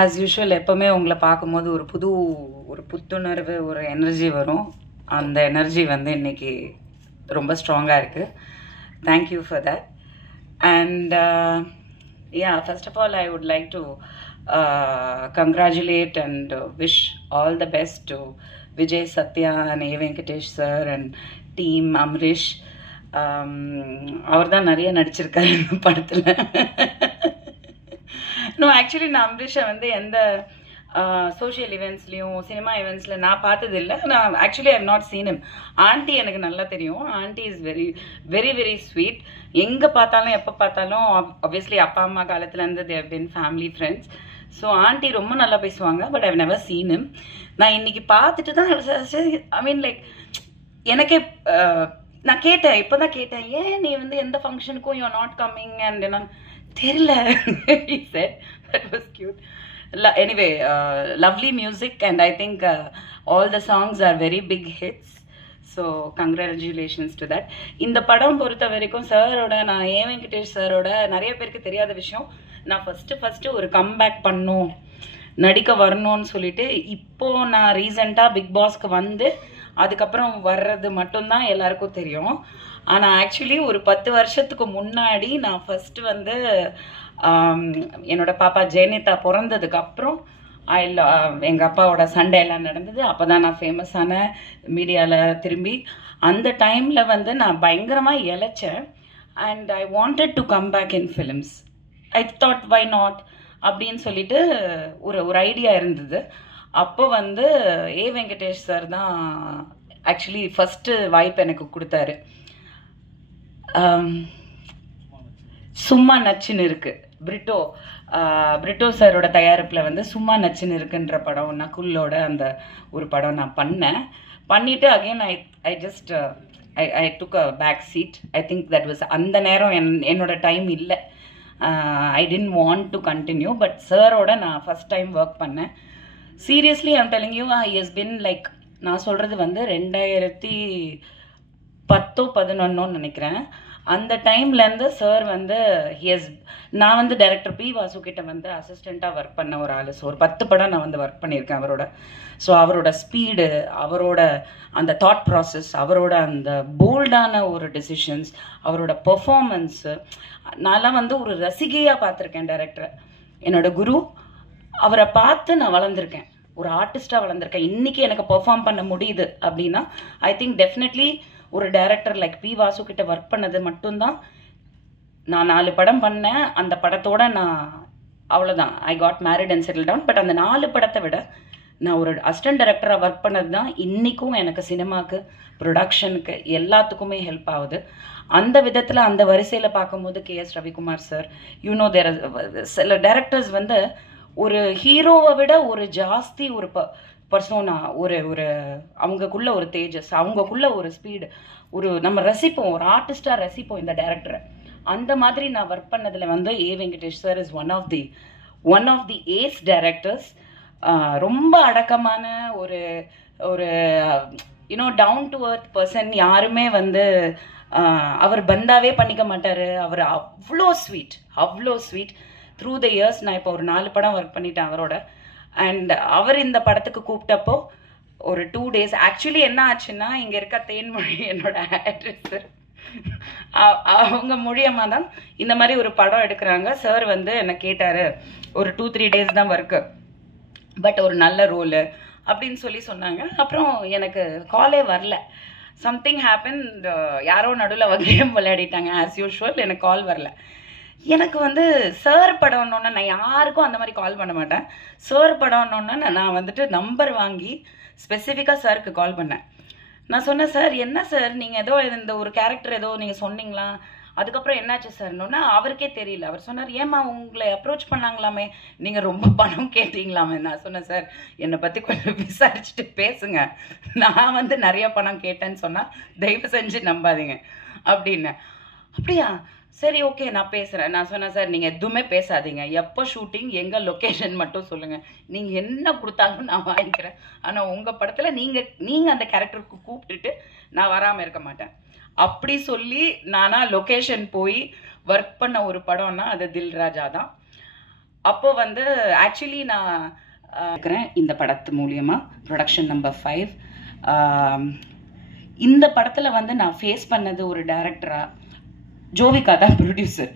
As usual எப்போவுமே உங்களை பார்க்கும்போது ஒரு புத்துணர்வு, ஒரு எனர்ஜி வரும். அந்த எனர்ஜி வந்து இன்னைக்கு ரொம்ப ஸ்ட்ராங்காக இருக்குது. Thank you for that. And first of all I would like to congratulate and wish all the best to Vijay, Satya and A. Venkatesh sir and team Amrish. அவர் தான் நிறைய நடிச்சிருக்காரு இந்த படத்தில். நோ, ஆக்சுவலி நான் அம்ரிஷை வந்து எந்த சோஷியல் ஈவெண்ட்ஸ்லேயும் சினிமா ஈவெண்ட்ஸில் நான் பார்த்ததில்லை. நான் actually I have not seen him. Aunty எனக்கு நல்லா தெரியும். Aunty is very very very sweet. எங்கே பார்த்தாலும் எப்போ பார்த்தாலும் ஆப்வியஸ்லி அப்பா அம்மா காலத்துலேருந்து they have been family friends. So aunty ரொம்ப நல்லா பேசுவாங்க. But I have never seen him. நான் இன்னைக்கு பார்த்துட்டு தான் ஐ மீன் லைக் எனக்கே நான் கேட்டேன், இப்போ தான் கேட்டேன், ஏன் நீ வந்து எந்த ஃபங்க்ஷனுக்கும் you are not coming and என்னன்னு தெரியல. He said that was cute. Anyway, lovely music and I think all the songs are very big hits. So congratulations to that. இந்த படம் பொறுத்த வரைக்கும் சாரோட, நான் ஏ வெங்கடேஷ் சாரோட நிறைய பேருக்கு தெரியாத விஷயம், நான் ஃபஸ்ட்டு ஒரு கம்பேக் பண்ணும், நடிக்க வரணும்னு சொல்லிட்டு இப்போ நான் ரீசெண்டாக பிக் பாஸ்க்கு வந்து அதுக்கப்புறம் வர்றது மட்டும்தான் எல்லாருக்கும் தெரியும். ஆனால் ஆக்சுவலி ஒரு 10 வருஷத்துக்கு முன்னாடி நான் ஃபஸ்ட்டு வந்து என்னோட பாப்பா ஜெயனிதா பிறந்ததுக்கு அப்புறம் எங்கள் அப்பாவோட சண்டை எல்லாம் நடந்தது. அப்போ தான் நான் ஃபேமஸான மீடியாவில் திரும்பி அந்த டைமில் வந்து நான் பயங்கரமாக இழைச்சேன். And I wanted to come back in films. I thought why not அப்படின்னு சொல்லிட்டு ஒரு ஐடியா இருந்தது. அப்போ வந்து ஏ வெங்கடேஷ் சார் தான் ஆக்சுவலி ஃபஸ்ட்டு வாய்ப்பு எனக்கு கொடுத்தாரு. சும்மா நச்சுன்னு இருக்கு, பிரிட்டோ சாரோட தயாரிப்பில் வந்து சும்மா நச்சுன்னு இருக்குன்ற படம், நகுலோட அந்த ஒரு படம் நான் பண்ணிட்டு again I just I took a back seat. I think that was அந்த நேரம் என்னோட டைம் இல்லை. I didn't want to continue. But சாரோட நான் ஃபஸ்ட் டைம் ஒர்க் பண்ணேன். Seriously I'm telling you, he has been like, நான் சொல்கிறது வந்து 2010-11 நினைக்கிறேன். அந்த டைம்லேருந்து சார் வந்து நான் வந்து டைரக்டர் பி வாசு கிட்ட வந்து அசிஸ்டண்ட்டாக ஒர்க் பண்ண ஒரு ஆள். ஸோ ஒரு 10 படம் நான் வந்து ஒர்க் பண்ணியிருக்கேன் அவரோட. ஸோ அவரோட ஸ்பீடு, அவரோட அந்த தாட் ப்ராசஸ், அவரோட அந்த போல்டான ஒரு டெசிஷன்ஸ், அவரோட பெர்ஃபார்மன்ஸு, நான்லாம் வந்து ஒரு ரசிகையாக பார்த்துருக்கேன் டைரக்டரை. என்னோட குரு, அவரை பார்த்து நான் வளர்ந்துருக்கேன், ஒரு ஆர்டிஸ்டாக வளர்ந்துருக்கேன். இன்றைக்கி எனக்கு பெர்ஃபார்ம் பண்ண முடியுது அப்படின்னா ஐ திங்க் டெஃபினெட்லி ஒரு டைரக்டர் லைக் பி வாசு கிட்ட ஒர்க் பண்ணது மட்டும்தான். நான் 4 படம் பண்ணேன். அந்த படத்தோட நான் அவ்வளோதான், I got married and settle down. But அந்த 4 படத்தை விட நான் ஒரு அசிஸ்டன்ட் டைரக்டராக ஒர்க் பண்ணது தான் இன்றைக்கும் எனக்கு சினிமாவுக்கு, ப்ரொடக்ஷனுக்கு எல்லாத்துக்குமே ஹெல்ப் ஆகுது. அந்த விதத்தில் அந்த வரிசையில் பார்க்கும்போது KS ரவிக்குமார் சார், யூனோ தேர் சில டைரக்டர்ஸ் வந்து ஒரு ஹீரோவை விட ஒரு ஜாஸ்தி ஒரு பர்சோனா, ஒரு அவங்கக்குள்ள ஒரு தேஜஸ், அவங்கக்குள்ள ஒரு ஸ்பீடு, ஒரு நம்ம ரசிப்போம், ஒரு ஆர்டிஸ்டாக ரசிப்போம் இந்த டைரக்டரை. அந்த மாதிரி நான் ஒர்க் பண்ணதில் வந்து A Venkatesh sir is one of the ace directors. ரொம்ப அடக்கமான ஒரு you know down to earth person. யாருமே வந்து அவர் பந்தாவே பண்ணிக்க மாட்டார். அவர் அவ்வளோ ஸ்வீட். த்ரூ த இயர்ஸ் நான் இப்போ ஒரு 4 படம் ஒர்க் பண்ணிட்டேன் அவரோட. அண்ட் அவர் இந்த படத்துக்கு கூப்பிட்டப்போ ஒரு 2 days ஆக்சுவலி என்ன ஆச்சுன்னா, இங்கே இருக்க தேன்மொழி என்னோட ஆக்ட்ரஸ், அவங்க மூலியமாக தான் இந்த மாதிரி ஒரு படம் எடுக்கிறாங்க. சார் வந்து என்னை கேட்டார், ஒரு 2-3 days தான் ஒர்க்கு, பட் ஒரு நல்ல ரோலு அப்படின்னு சொன்னாங்க. அப்புறம் எனக்கு காலே வரல. சம்திங் ஹேப்பன், யாரோ நடுவில் கேம் விளையாடிட்டாங்க ஆஸ் யூஷுவல். எனக்கு கால் வரல. எனக்கு வந்து சார் படம்னோன்னு நான் யாருக்கும் அந்த மாதிரி கால் பண்ண மாட்டேன். சார் படம்னோன்னு நான் வந்துட்டு நம்பர் வாங்கி ஸ்பெசிஃபிக்காக சாருக்கு கால் பண்ணேன். நான் சொன்னேன், சார் என்ன சார் நீங்கள் ஏதோ இந்த ஒரு கேரக்டர் ஏதோ நீங்கள் சொன்னீங்களா, அதுக்கப்புறம் என்னாச்சு சார்னோன்னா அவருக்கே தெரியல. அவர் சொன்னார், ஏம்மா உங்களை அப்ரோச் பண்ணாங்களாமே, நீங்கள் ரொம்ப பணம் கேட்டீங்களாமே. நான் சொன்னேன், சார் என்னை பற்றி கொஞ்சம் விசாரிச்சுட்டு பேசுங்க, நான் வந்து நிறைய பணம் கேட்டேன்னு சொன்னால் தயவு செஞ்சு நம்பாதீங்க அப்படின்னு. அப்படியா, சரி ஓகே நான் பேசுகிறேன். நான் சொன்னேன், சார் நீங்கள் எதுவுமே பேசாதீங்க, எப்போ ஷூட்டிங், எங்கள் லொக்கேஷன் மட்டும் சொல்லுங்கள், நீங்கள் என்ன கொடுத்தாலும் நான் வாங்கிக்கிறேன். ஆனால் உங்கள் படத்தில் நீங்கள் அந்த கேரக்டருக்கு கூப்பிட்டுட்டு நான் வராமல் இருக்க மாட்டேன் அப்படி சொல்லி நானா லொக்கேஷன் போய் ஒர்க் பண்ண ஒரு படம்னா அது தில் ராஜா தான். அப்போ வந்து ஆக்சுவலி நான் இருக்கிறேன் இந்த படத்து மூலியமாக ப்ரொடக்ஷன் நம்பர் 5. இந்த படத்தில் வந்து நான் ஃபேஸ் பண்ணது ஒரு டைரக்டராக, ஜோவிகா தான் ப்ரொடியூசர்.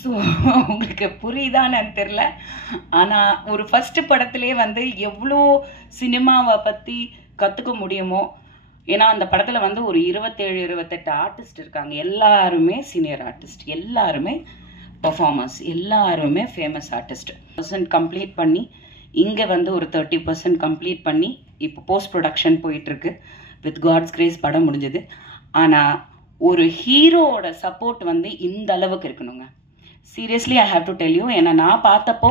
ஸோ உங்களுக்கு புரியுதான்னு எனக்கு தெரில. ஆனால் ஒரு ஃபஸ்ட்டு படத்துலேயே வந்து எவ்வளோ சினிமாவை பற்றி கற்றுக்க முடியுமோ. ஏன்னா அந்த படத்தில் வந்து ஒரு 27-28 ஆர்டிஸ்ட் இருக்காங்க. எல்லாருமே சீனியர் ஆர்டிஸ்ட், எல்லாருமே பர்ஃபார்மர்ஸ், எல்லாருமே ஃபேமஸ் ஆர்டிஸ்ட். கம்ப்ளீட் பண்ணி இங்கே வந்து ஒரு 30% கம்ப்ளீட் பண்ணி இப்போ போஸ்ட் ப்ரொடக்ஷன் போயிட்டுருக்கு. வித் காட்ஸ் கிரேஸ் படம் முடிஞ்சது. ஆனால் ஒரு ஹீரோவோட சப்போர்ட் வந்து இந்த அளவுக்கு இருக்கணுங்க. Seriously I have to tell you. ஏன்னா நான் பார்த்தப்போ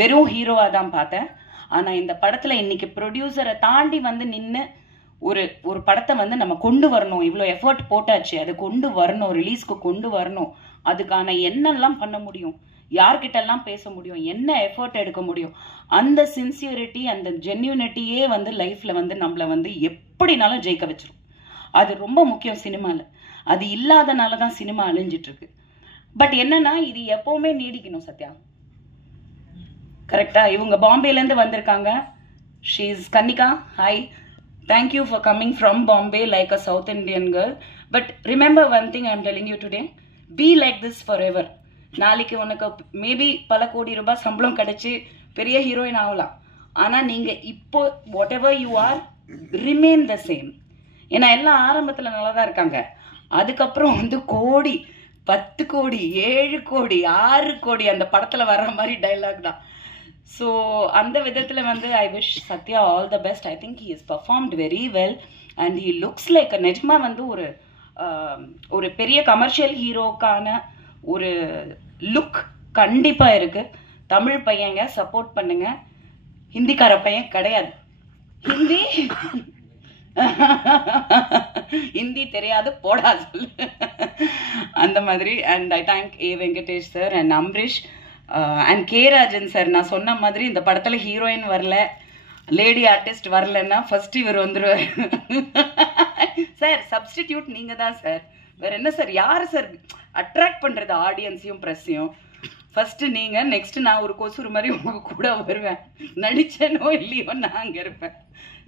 வெறும் ஹீரோவாக தான் பார்த்தேன். ஆனால் இந்த படத்தில் இன்னைக்கு ப்ரொடியூசரை தாண்டி வந்து நின்று ஒரு படத்தை வந்து நம்ம கொண்டு வரணும், இவ்வளோ எஃபர்ட் போட்டாச்சு, அதை கொண்டு வரணும், ரிலீஸ்க்கு கொண்டு வரணும், அதுக்கான என்னெல்லாம் பண்ண முடியும், யார்கிட்டெல்லாம் பேச முடியும், என்ன எஃபர்ட் எடுக்க முடியும், அந்த சின்சியரிட்டி அந்த ஜென்யூனிட்டியே வந்து லைஃப்பில் வந்து நம்மளை வந்து எப்படினாலும் ஜெயிக்க வச்சிரும். அது ரொம்ப முக்கியம் சினிமாவில். அது இல்லாதனால தான் சினிமா அழிஞ்சிட்ருக்கு. பட் என்னன்னா இது எப்போவுமே நீடிக்கணும். சத்யா கரெக்டா? இவங்க பாம்பேலேருந்து வந்திருக்காங்க. She is Kannika. Hi, thank you for coming from Bombay like a south Indian girl. But remember one thing I am telling you today, be like this for ever. நாளைக்கு உனக்கு மேபி பல கோடி ரூபாய் சம்பளம் கிடைச்சி பெரிய ஹீரோயின் ஆகலாம். ஆனால் நீங்கள் இப்போ what ever you are, remain the same. ஏன்னா எல்லாம் ஆரம்பத்தில் நல்லா தான் இருக்காங்க. அதுக்கப்புறம் வந்து கோடி, 10 கோடி, 7 கோடி, 6 கோடி அந்த படத்தில் வர்ற மாதிரி டைலாக் தான். ஸோ அந்த விதத்தில் வந்து I wish Sathya all the best. I think he is performed very well and he looks like நிஜமாக வந்து ஒரு பெரிய கமர்ஷியல் ஹீரோக்கான ஒரு லுக் கண்டிப்பாக இருக்குது. தமிழ் பையங்க சப்போர்ட் பண்ணுங்க. ஹிந்திக்கார பையன் கிடையாது. ஹிந்தி தெரியாது போடா சொல்லு அந்த மாதிரி. And I thank A Venkatesh sir and Ambareesh and K Rajan sir. நான் சொன்ன மாதிரி இந்த படத்தில் ஹீரோயின் வரல, லேடி ஆர்டிஸ்ட் வரலன்னா ஃபர்ஸ்ட் இவர் வந்துடுவார். சார் சப்ஸ்டிடியூட் நீங்கள் தான் சார், வேற என்ன சார், யார் சார் அட்ராக்ட் பண்ணுறது ஆடியன்ஸையும் ப்ரெஸ்ஸையும்? ஃபர்ஸ்ட் நீங்கள், நெக்ஸ்ட் நான் ஒரு கொசுறு மாதிரி உங்கள் கூட வருவேன். நடிச்சேனோ இல்லையோ நான் அங்கே இருப்பேன்.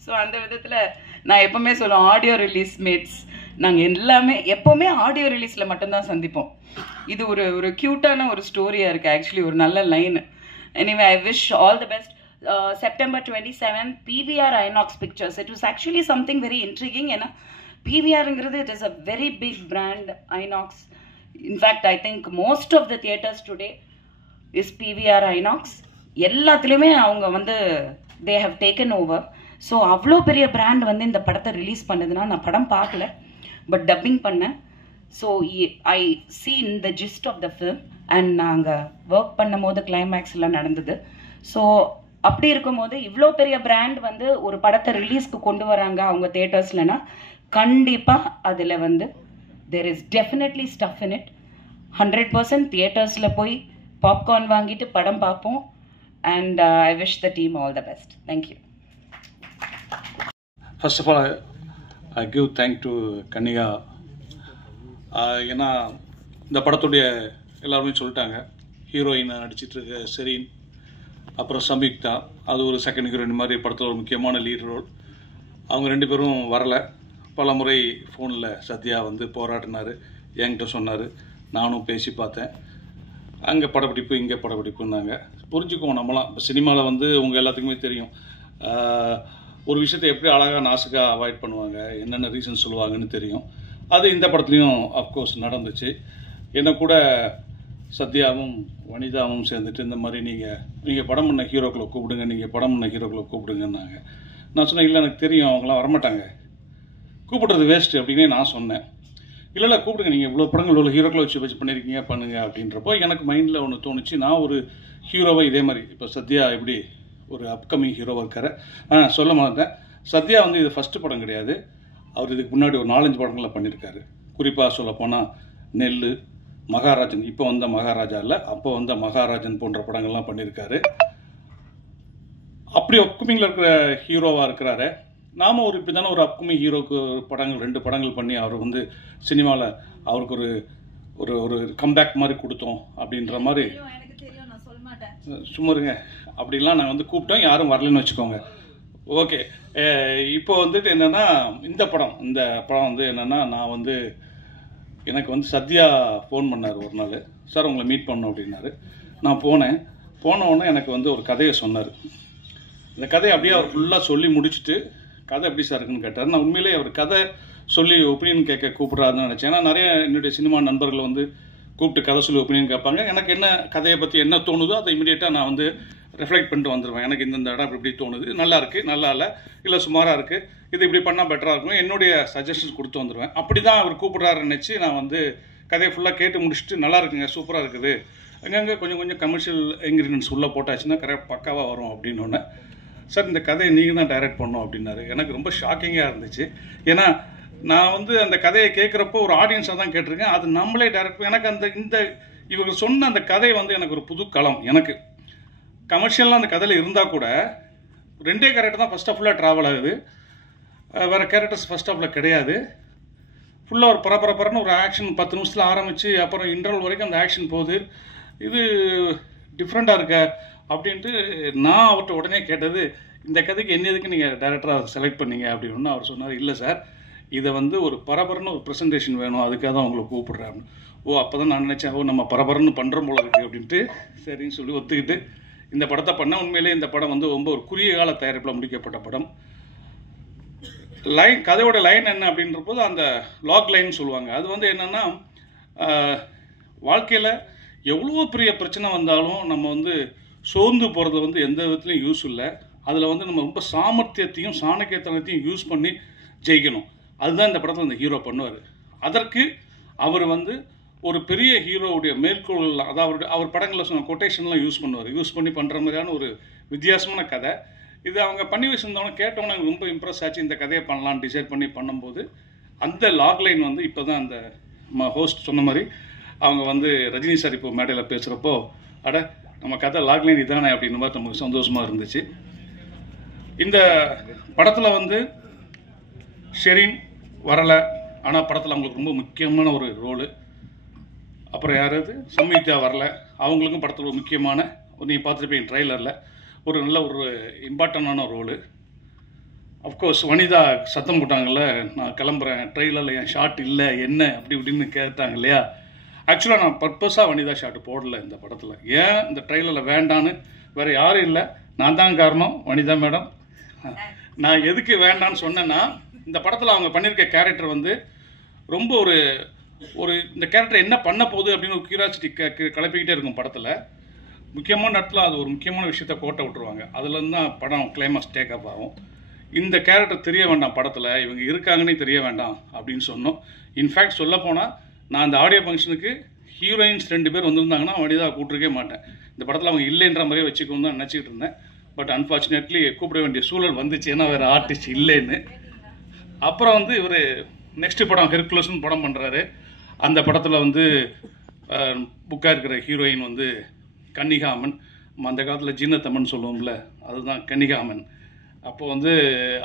ஸோ அந்த விதத்தில் நான் எப்போவுமே சொல்லுவேன், ஆடியோ ரிலீஸ் மேட்ஸ் நாங்கள் எல்லாமே எப்போவுமே ஆடியோ ரிலீஸில் மட்டும்தான் சந்திப்போம். இது ஒரு க்யூட்டான ஒரு ஸ்டோரியாக இருக்குது. ஆக்சுவலி ஒரு நல்ல line. Anyway I wish all the best. September 27 PVR Inox Pictures. It was actually something very intriguing. ஏன்னா PVRங்கிறது it is a very big brand, Inox. In fact, I think most of the theaters today is PVR Inox. எல்லாத்துலேயுமே அவங்க வந்து they have taken over. So அவ்வளோ பெரிய brand வந்து இந்த படத்தை release பண்ணதுன்னா, நான் படம் பார்க்கல பட் டப்பிங் பண்ணேன். So I seen the gist of the film and நாங்கள் ஒர்க் பண்ணும் போது கிளைமேக்ஸ் எல்லாம் நடந்தது. ஸோ அப்படி இருக்கும்போது இவ்வளோ பெரிய பிராண்ட் வந்து ஒரு படத்தை ரிலீஸ்க்கு கொண்டு வராங்க அவங்க தியேட்டர்ஸ்லனா, கண்டிப்பாக அதில் வந்து there is definitely stuff in it. 100% தியேட்டர்ஸில் போய் பாப்கார்ன் வாங்கிட்டு படம் பார்ப்போம். And I wish the team all the best. Thank you. First of all, I give thank to Kannika. ஏன்னா இந்த படத்துடைய எல்லாருமே சொல்லிட்டாங்க, ஹீரோயின் நடிச்சிட்ருக்க செரீன், அப்புறம் சம்யுக்தா, அது ஒரு செகண்ட் ஹீரோயின் மாதிரி படத்தில் ஒரு முக்கியமான லீட் ரோல். அவங்க 2 பேரும் வரலை. பல முறை ஃபோனில் சத்யா வந்து போராடினார், என்கிட்ட சொன்னார், நானும் பேசி பார்த்தேன். அங்கே படப்பிடிப்பு இங்கே படப்பிடிப்புன்னாங்க. புரிஞ்சுக்குவோம் நம்மளாம். இப்போ சினிமாவில் வந்து உங்கள் எல்லாத்துக்குமே தெரியும், ஒரு விஷயத்தை எப்படி அழகாக நாசுக்காக அவாய்ட் பண்ணுவாங்க, என்னென்ன ரீசன் சொல்லுவாங்கன்னு தெரியும். அது இந்த படத்துலையும் அஃப்கோர்ஸ் நடந்துச்சு. என்ன கூட சத்யாவும் வனிதாவும் சேர்ந்துட்டு இந்த மாதிரி நீங்கள் படம் பண்ண ஹீரோக்களை கூப்பிடுங்க, நீங்கள் படம் பண்ண ஹீரோக்களை கூப்பிடுங்கன்னாங்க. நான் சொன்னேன், இல்லை எனக்கு தெரியும் அவங்களாம் வரமாட்டாங்க, கூப்பிடுறது வேஸ்ட்டு அப்படின்னே நான் சொன்னேன். இல்லை கூப்பிடுங்க, நீங்கள் இவ்வளோ படங்கள் இவ்வளோ ஹீரோக்களை வச்சு பண்ணியிருக்கீங்க, பண்ணுங்க அப்படின்றப்போ எனக்கு மைண்டில் ஒன்று தோணுச்சு. நான் ஒரு ஹீரோவை இதே மாதிரி இப்போ சத்யா எப்படி ஒரு அப்கமிங் ஹீரோவாக இருக்கார். சொல்ல மாட்டேன், சத்யா வந்து இது ஃபஸ்ட்டு படம் கிடையாது. அவர் இதுக்கு முன்னாடி ஒரு 4-5 படங்களை பண்ணியிருக்காரு. குறிப்பாக சொல்லப்போனால் நெல், மகாராஜன், இப்போ வந்த மகாராஜா இல்லை, அப்போ வந்த மகாராஜன் போன்ற படங்கள்லாம் பண்ணியிருக்காரு. அப்படி அப்கமிங்கில் இருக்கிற ஹீரோவாக இருக்கிறாரு. நாம் இப்படி தானே ஒரு அப்கமிங் ஹீரோக்கு படங்கள் 2 படங்கள் பண்ணி அவர் வந்து சினிமாவில் அவருக்கு ஒரு ஒரு கம்பேக் மாதிரி கொடுத்தோம் அப்படின்ற மாதிரி. சும்மா இருங்க, அப்படிலாம் நாங்கள் வந்து கூப்பிட்டோம், யாரும் வரலன்னு வச்சுக்கோங்க. ஓகே, இப்போ வந்துட்டு என்னென்னா இந்த படம் வந்து என்னென்னா, நான் வந்து எனக்கு வந்து சத்யா ஃபோன் பண்ணார் ஒரு நாள், சார் உங்களை மீட் பண்ணோம் அப்படின்னாரு. நான் போனோடனே எனக்கு வந்து ஒரு கதையை சொன்னார். இந்த கதையை அப்படியே அவர் ஃபுல்லாக சொல்லி முடிச்சுட்டு கதை எப்படி சார் இருக்குன்னு கேட்டார். நான் உண்மையிலேயே அவர் கதை சொல்லி ஒப்பீனியன் கேட்க கூப்பிட்றாருன்னு நினச்சேன். ஏன்னா நிறைய என்னுடைய சினிமா நண்பர்கள் வந்து கூப்பிட்டு கதை சொல்லி ஒப்பீனியன் கேட்பாங்க. எனக்கு என்ன கதையை பற்றி என்ன தோணுதோ அதை இமீடியட்டாக நான் வந்து ரிஃப்ளெக்ட் பண்ணிட்டு வந்துடுவேன். எனக்கு இந்த இடம் இப்படி தோணுது, நல்லா இருக்குது, நல்லா இல்லை சுமாராக இருக்குது, இது இப்படி பண்ணால் பெட்டராக இருக்கும், என்னுடைய சஜஷன்ஸ் கொடுத்து வந்துடுவேன். அப்படி தான் அவர் கூப்பிட்றாருன்னு நினச்சி நான் வந்து கதையை ஃபுல்லாக கேட்டு முடிச்சுட்டு நல்லா இருக்குங்க, சூப்பராக இருக்குது, அங்கங்கே கொஞ்சம் கமர்ஷியல் இன்க்ரீடியன்ஸ் உள்ளே போட்டாச்சுன்னா கரெக்ட் பக்காவாக வரும் அப்படின்னு ஒன்று. சார் இந்த கதையை நீங்கள் தான் டைரக்ட் பண்ணோம் அப்படின்னாரு. எனக்கு ரொம்ப ஷாக்கிங்காக இருந்துச்சு. ஏன்னா நான் வந்து அந்த கதையை கேட்குறப்போ ஒரு ஆடியன்ஸாக தான் கேட்டிருக்கேன், அது நம்மளே டைரக்ட். எனக்கு இவங்க சொன்ன அந்த கதை வந்து எனக்கு ஒரு புது களம். எனக்கு கமர்ஷியலாக அந்த கதையில் இருந்தால் கூட 2 கேரக்டர் தான் ஃபஸ்ட் ஆஃபில் ட்ராவல் ஆகுது, வேறு கேரக்டர்ஸ் ஃபஸ்ட் ஆஃபில் கிடையாது. ஃபுல்லாக ஒரு பரபரன்னு ஒரு ஆக்ஷன் 10 நிமிஷத்தில் ஆரம்பித்து அப்புறம் இன்டர்வல் வரைக்கும் அந்த ஆக்ஷன் போகுது. இது டிஃப்ரெண்ட்டாக இருக்க அப்படின்ட்டு நான் அவர்கிட்ட உடனே கேட்டது, இந்த கதைக்கு என்ன எதுக்கு நீங்கள் டைரக்டராக செலக்ட் பண்ணீங்க அப்படின்னு. அவர் சொன்னார், இல்லை சார், இதை வந்து ஒரு பரபரன்னு ஒரு ப்ரெசன்டேஷன் வேணும், அதுக்காக தான் உங்களை கூப்பிட்றேன். ஓ, அப்போ தான் நான் நினச்சேன், ஓ நம்ம பரபரன்னு பண்ணுறோம் போல இருக்குது அப்படின்ட்டு சரின்னு சொல்லி ஒத்துக்கிட்டு இந்த படத்தை பண்ணால். உண்மையிலே இந்த படம் வந்து ரொம்ப ஒரு குறுகிய கால தயாரிப்பில் முடிக்கப்பட்ட படம். கதையோட லைன் என்ன அப்படின்ற போது அந்த லாக் லைன் சொல்லுவாங்க. அது வந்து என்னென்னா, வாழ்க்கையில் எவ்வளோ பெரிய பிரச்சனை வந்தாலும் நம்ம வந்து சோர்ந்து போகிறது வந்து எந்த விதத்துலையும் யூஸ் இல்லை. அதில் வந்து நம்ம ரொம்ப சாமர்த்தியத்தையும் சாணக்கியத்தனத்தையும் யூஸ் பண்ணி ஜெயிக்கணும். அதுதான் இந்த படத்தில் அந்த ஹீரோ பண்ணுவார். அதற்கு அவர் வந்து ஒரு பெரிய ஹீரோவுடைய மேற்கோள், அதாவது அவர் படங்களில் சொன்ன கொட்டேஷன்லாம் யூஸ் பண்ணி பண்ணுற மாதிரியான ஒரு வித்தியாசமான கதை இது. அவங்க பண்ணி வச்சுருந்தவங்க கேட்டவங்க எனக்கு ரொம்ப இம்ப்ரெஸ் ஆச்சு. இந்த கதையை பண்ணலான்னு டிசைட் பண்ணி பண்ணும்போது அந்த லாக் லைன் வந்து இப்போ தான் அந்த ஹோஸ்ட் சொன்ன மாதிரி அவங்க வந்து ரஜினி சார் இப்போ மேடையில் பேசுகிறப்போ, அட நம்ம கதை லாக் லைன் இதானே அப்படின்ற மாதிரி நமக்கு சந்தோஷமாக இருந்துச்சு. இந்த படத்தில் வந்து ஷெரீன் வரலை, ஆனால் படத்தில் அவங்களுக்கு ரொம்ப முக்கியமான ஒரு ரோலு. அப்புறம் யாராவது சம்யுக்தா வரல, அவங்களுக்கும் படத்தில் ஒரு முக்கியமான, நீங்கள் பார்த்துருப்பீங்க ட்ரெய்லரில், ஒரு நல்ல ஒரு இம்பார்ட்டண்டான ரோலு. அஃப்கோர்ஸ் வனிதா சத்தம் போட்டாங்கல்ல, நான் கிளம்புறேன், ட்ரெய்லரில் என் ஷாட் இல்லை என்ன அப்படி இப்படின்னு கேட்டாங்க இல்லையா. ஆக்சுவலாக நான் பர்பஸாக வனிதா ஷாட் போடலை இந்த படத்தில். ஏன் இந்த ட்ரெய்லரில் வேண்டான்னு வேறு யாரும் இல்லை, நான் தான் காரணம். வனிதா மேடம், நான் எதுக்கு வேண்டான்னு சொன்னேன்னா, இந்த படத்தில் அவங்க பண்ணியிருக்க கேரக்டர் வந்து ரொம்ப ஒரு இந்த கேரக்டர் என்ன பண்ண போகுது அப்படின்னு ஒரு கியூரியாசிட்டி கிளப்பிக்கிட்டே இருக்கும் படத்தில். முக்கியமான இடத்துல அது ஒரு முக்கியமான விஷயத்த கோட்டை விட்டுருவாங்க. அதுலேருந்து தான் படம் கிளைமாக்ஸ் டேக் அப் ஆகும். இந்த கேரக்டர் தெரிய வேண்டாம் படத்தில், இவங்க இருக்காங்கன்னே தெரிய வேண்டாம் அப்படின்னு சொன்னோம். இன்ஃபேக்ட் சொல்லப்போனால் நான் அந்த ஆடியோ ஃபங்க்ஷனுக்கு ஹீரோயின்ஸ் 2 பேர் வந்திருந்தாங்கன்னா வனிதா கூப்பிட்டுருக்கே மாட்டேன். இந்த படத்தில் அவங்க இல்லைன்ற மாதிரியே வச்சுக்கணும் தான் நினச்சிக்கிட்டு இருந்தேன். பட் அன்ஃபார்ச்சுனேட்லி கூப்பிட வேண்டிய சூழல் வந்துச்சு, ஏன்னா வேறு ஆர்டிஸ்ட் இல்லைன்னு. அப்புறம் வந்து இவர் நெக்ஸ்ட் படம் ஹெர்குலஸ்னு படம் பண்ணுறாரு. அந்த படத்தில் வந்து புக்காக இருக்கிற ஹீரோயின் வந்து கன்னிகாமன். அந்த காலத்தில் ஜீனத்தம்மன் சொல்லுவோம்ல, அதுதான் கன்னிகாமன். அப்போ வந்து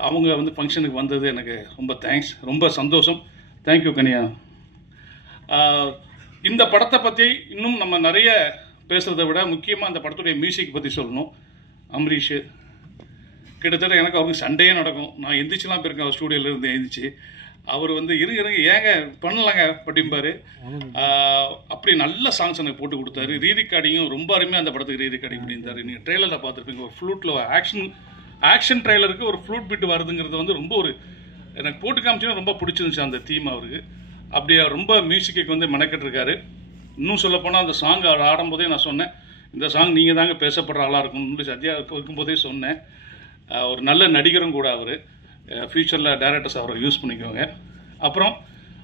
அவங்க வந்து ஃபங்க்ஷனுக்கு வந்தது எனக்கு ரொம்ப தேங்க்ஸ், ரொம்ப சந்தோஷம். தேங்க்யூ கன்னியா. இந்த படத்தை பற்றி இன்னும் நம்ம நிறைய பேசுகிறத விட முக்கியமாக அந்த படத்துடைய மியூசிக் பற்றி சொல்லணும். அம்ரீஷ் கிட்டத்தட்ட எனக்கு அவருக்கு சண்டையே நடக்கும். நான் எந்திரிச்சுலாம் போயிருக்கேன் அவர் ஸ்டூடியோலேருந்து எழுந்திரிச்சு. அவர் வந்து இருங்க ஏங்க பண்ணலாங்க அப்படிம்பாரு. அப்படி நல்ல சாங்ஸ் எனக்கு போட்டு கொடுத்தாரு. ரீரிகார்டிங்கும் ரொம்ப அருமையாக அந்த படத்துக்கு ரீரிகார்டிங் பண்ணியிருந்தாரு. நீங்கள் ட்ரெய்லரில் பார்த்துருப்பீங்க, ஒரு ஃப்ளூட்டில் ஆக்ஷன் ட்ரெய்லருக்கு ஒரு ஃப்ளூட் பிட் வருதுங்கிறது வந்து ரொம்ப எனக்கு போட்டு காமிச்சுன்னா ரொம்ப பிடிச்சிருந்துச்சு அந்த தீம் அவருக்கு. அப்படியே ரொம்ப மியூசிக்கு வந்து மெனக்கெட்டிருக்காரு. இன்னும் சொல்லப்போனால் அந்த சாங் அவர் ஆடும்போதே நான் சொன்னேன், இந்த சாங் நீங்கள் தாங்க பேசப்படுற ஆளாக இருக்கும்னு சத்யா இருக்கும்போதே சொன்னேன். ஒரு நல்ல நடிகரும் கூட அவர். ஃப்யூச்சரில் டைரக்டர்ஸ் அவரை யூஸ் பண்ணிக்கோங்க. அப்புறம்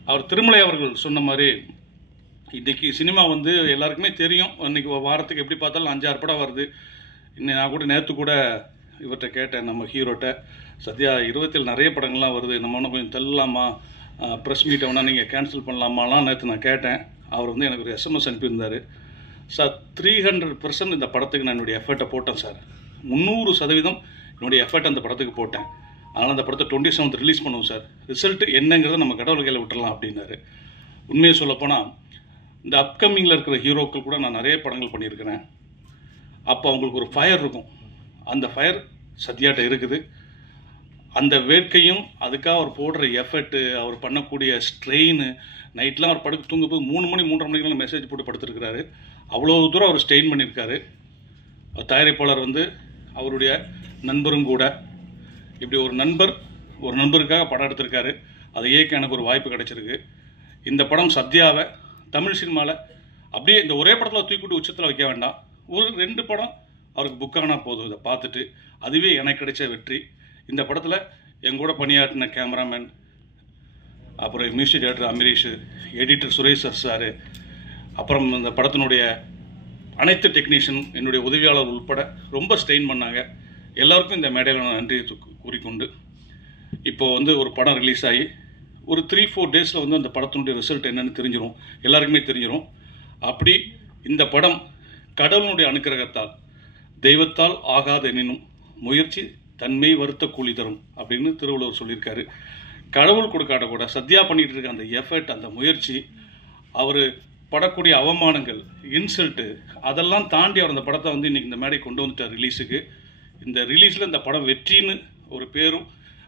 அவர் திருமலை அவர்கள் சொன்ன மாதிரி இன்றைக்கி சினிமா வந்து எல்லாருக்குமே தெரியும். இன்றைக்கி வாரத்துக்கு எப்படி பார்த்தாலும் 5-6 படம் வருது. இன்னும் நான் கூட நேற்று கூட இவர்கிட்ட கேட்டேன், நம்ம ஹீரோட்ட, சத்யா 27 நிறைய படங்கள்லாம் வருது, நம்ம ஒன்றும் கொஞ்சம் தள்ளலாமா, ப்ரெஸ் மீட்டை வேணா நீங்கள் கேன்சல் பண்ணலாமாலாம் நேற்று நான் கேட்டேன். அவர் வந்து எனக்கு ஒரு எஸ்எம்எஸ் அனுப்பியிருந்தார். சார் 300% இந்த படத்துக்கு நான் என்னுடைய எஃபர்ட்டை போட்டேன் சார், 300% என்னுடைய எஃபர்ட் அந்த படத்துக்கு போட்டேன். அதனால் அந்த படத்தை 27th ரிலீஸ் பண்ணுவோம் சார், ரிசல்ட் என்னங்கிறத நம்ம கடவுள் கையில் விட்டுடலாம் அப்படின்னாரு. உண்மையை சொல்லப்போனால் இந்த அப்கமிங்கில் இருக்கிற ஹீரோக்கள் கூட நான் நிறைய படங்கள் பண்ணியிருக்கிறேன். அப்போ அவங்களுக்கு ஒரு ஃபயர் இருக்கும். அந்த ஃபயர் சத்யாட்ட இருக்குது. அந்த வேட்கையும் அதுக்காக அவர் போடுற எஃபர்ட்டு, அவர் பண்ணக்கூடிய ஸ்ட்ரெயின், நைட்லாம் அவர் படுக்க தூங்கும்போது 3 மணி 3:30 மணிக்கெல்லாம் மெசேஜ் போட்டு படுத்துருக்கிறாரு. அவ்வளோ தூரம் அவர் ஸ்ட்ரெயின் பண்ணியிருக்காரு. தயாரிப்பாளர் வந்து அவருடைய நண்பரும் கூட. இப்படி ஒரு நண்பருக்காக படம் எடுத்திருக்காரு. அதை இயக்க எனக்கு ஒரு வாய்ப்பு கிடைச்சிருக்கு. இந்த படம் சத்யாவை தமிழ் சினிமாவில் அப்படியே இந்த ஒரே படத்தில் தூக்கிட்டு உச்சத்தில் வைக்க வேண்டாம். ஒரு 2 படம் அவருக்கு புக்கானா போதும். இதை பார்த்துட்டு அதுவே எனக்கு கிடைச்ச வெற்றி. இந்த படத்தில் எங்கூட பணியாற்றின கேமராமேன், அப்புறம் music director Amrish, editor Suresh sir, அப்புறம் இந்த படத்தினுடைய அனைத்து டெக்னீஷியன், என்னுடைய உதவியாளர் உட்பட ரொம்ப ஸ்ட்ரெயின் பண்ணாங்க. எல்லாருக்கும் இந்த மேடையில் நான் நன்றியை கூறிக்கொண்டு, இப்போது வந்து ஒரு படம் ரிலீஸ் ஆகி ஒரு 3-4 டேஸில் வந்து அந்த படத்தினுடைய ரிசல்ட் என்னென்னு தெரிஞ்சிடும், எல்லாருக்குமே தெரிஞ்சிடும். அப்படி இந்த படம் கடவுளுடைய அனுக்கிரகத்தால், தெய்வத்தால் ஆகாத எனினும் முயற்சி தன்மை வருத்த கூலி தரும் அப்படின்னு திருவள்ளுவர் சொல்லியிருக்காரு. கடவுள் கொடுக்காட்ட கூட சத்யா பண்ணிகிட்டு இருக்க அந்த எஃபர்ட், அந்த முயற்சி, அவர் படக்கூடிய அவமானங்கள், இன்சல்ட்டு, அதெல்லாம் தாண்டி அவர் அந்த படத்தை வந்து இன்றைக்கி இந்த மேடை கொண்டு வந்துட்டார் ரிலீஸுக்கு. இந்த ரிலீஸில் இந்த படம் வெற்றின்னு ஒரு பேரும்,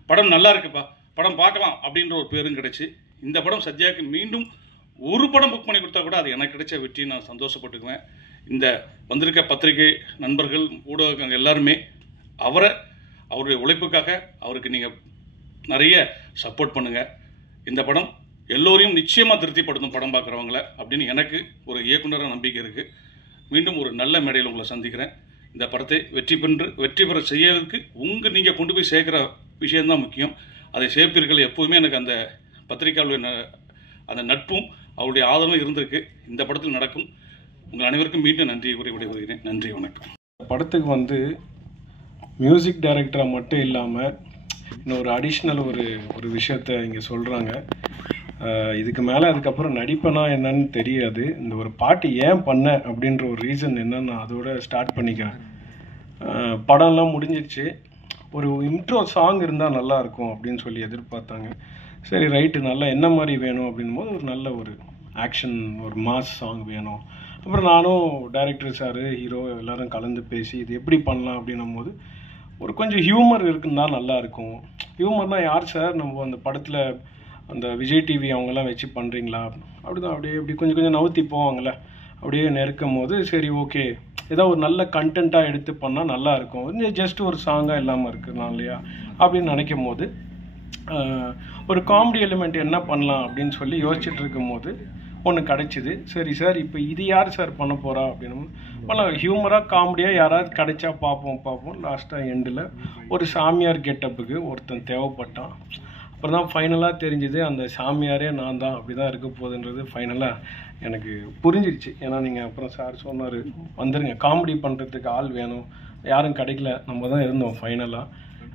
படம் நல்லா இருக்குப்பா, படம் பார்க்கலாம் அப்படின்ற ஒரு பேரும் கிடச்சி, இந்த படம் சத்யாவுக்கு மீண்டும் ஒரு படம் புக் பண்ணி கொடுத்தா கூட அது எனக்கு கிடைச்ச வெற்றி, நான் சந்தோஷப்பட்டுக்குவேன். இந்த வந்திருக்க பத்திரிகை நண்பர்கள், ஊடகங்கள் எல்லாருமே அவருடைய உழைப்புக்காக அவருக்கு நீங்கள் நிறைய சப்போர்ட் பண்ணுங்கள். இந்த படம் எல்லோரையும் நிச்சயமாக திருப்திப்படுத்தும் படம் பார்க்குறவங்கள அப்படின்னு எனக்கு ஒரு இயக்குனராக நம்பிக்கை இருக்குது. மீண்டும் ஒரு நல்ல மேடையில் உங்களை சந்திக்கிறேன். இந்த படத்தை வெற்றி பெற செய்யறதுக்கு நீங்கள் கொண்டு போய் சேர்க்குற விஷயம்தான் முக்கியம். அதை சேர்ப்பீர்கள். எப்போதுமே எனக்கு அந்த பத்திரிகையாளருடைய அந்த நட்பும் அவருடைய ஆதரவும் இருந்திருக்கு. இந்த படத்தில் நடக்கும். உங்கள் அனைவருக்கும் மீண்டும் நன்றி கூறி விடைபெறுகிறேன். நன்றி, வணக்கம். படத்துக்கு வந்து மியூசிக் டைரக்டராக மட்டும் இல்லாமல் இன்னொரு அடிஷ்னல் ஒரு விஷயத்த இங்கே சொல்கிறாங்க. இதுக்கு மேலே அதுக்கப்புறம் நடிப்பேனா என்னன்னு தெரியாது. இந்த ஒரு பாட்டு ஏன் பண்ணேன் அப்படின்ற ஒரு ரீசன் என்னன்னு நான் அதோட ஸ்டார்ட் பண்ணிக்கிறேன். படம்லாம் முடிஞ்சிடுச்சு. ஒரு இன்ட்ரோ சாங் இருந்தால் நல்லாயிருக்கும் அப்படின்னு சொல்லி எதிர்பார்த்தாங்க. சரி ரைட்டு, நல்லா என்ன மாதிரி வேணும் அப்படின்னும் போது ஒரு நல்ல ஒரு ஆக்ஷன், ஒரு மாஸ் சாங் வேணும். அப்புறம் நானும் டைரக்டர் சார், ஹீரோ எல்லோரும் கலந்து பேசி இது எப்படி பண்ணலாம் அப்படின்னும் போது ஒரு கொஞ்சம் ஹியூமர் இருக்குன்னா நல்லாயிருக்கும். ஹியூமர்னால் யார் சார், நம்ம அந்த படத்தில் அந்த விஜய் டிவி அவங்கெல்லாம் வச்சு பண்ணுறீங்களா, அப்படிதான் அப்படியே கொஞ்சம் கொஞ்சம் நவுத்தி போவாங்கள்ல, அப்படியே நெருக்கும் போது சரி ஓகே ஏதோ ஒரு நல்ல கண்டென்ட்டாக எடுத்து பண்ணால் நல்லாயிருக்கும். ஜஸ்ட் ஒரு சாங்காக இல்லாமல் இருக்குதுனா இல்லையா அப்படின்னு நினைக்கும் போது ஒரு காமெடி எலிமெண்ட் என்ன பண்ணலாம் அப்படின்னு சொல்லி யோசிச்சுட்டு இருக்கும் போது ஒன்று கிடச்சிது. சரி சார், இப்போ இது யார் சார் பண்ண போகிறா அப்படின்னு பண்ணலாம். ஹியூமராக காமெடியாக யாராவது கிடைச்சா பார்ப்போம். லாஸ்ட்டாக எண்டில் ஒரு சாமியார் கெட்டப்புக்கு ஒருத்தன் தேவைப்பட்டான். அப்புறம் தான் ஃபைனலாக தெரிஞ்சுது அந்த சாமியாரே நான் தான். அப்படி தான் இருக்க போகுதுன்றது ஃபைனலாக எனக்கு புரிஞ்சிடுச்சு. ஏன்னா நீங்கள் அப்புறம் சார் சொன்னார், வந்துடுங்க காமெடி பண்ணுறதுக்கு ஆள் வேணும், யாரும் கிடைக்கல, நம்ம தான் இருந்தோம் ஃபைனலாக.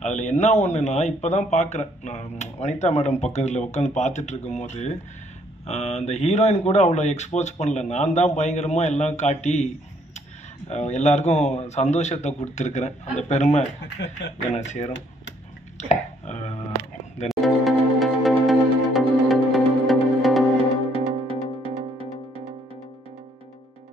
அதில் என்ன ஒன்றுனா, இப்போ தான் பார்க்குறேன் நான் வனிதா மேடம் பக்கத்தில் உட்காந்து பார்த்துட்டு இருக்கும்போது அந்த ஹீரோயின் கூட அவ்வளோ எக்ஸ்போஸ் பண்ணல. நான் தான் பயங்கரமாக எல்லாம் காட்டி எல்லாருக்கும் சந்தோஷத்தை கொடுத்துருக்குறேன். அந்த பெருமை என்னை சேரும்.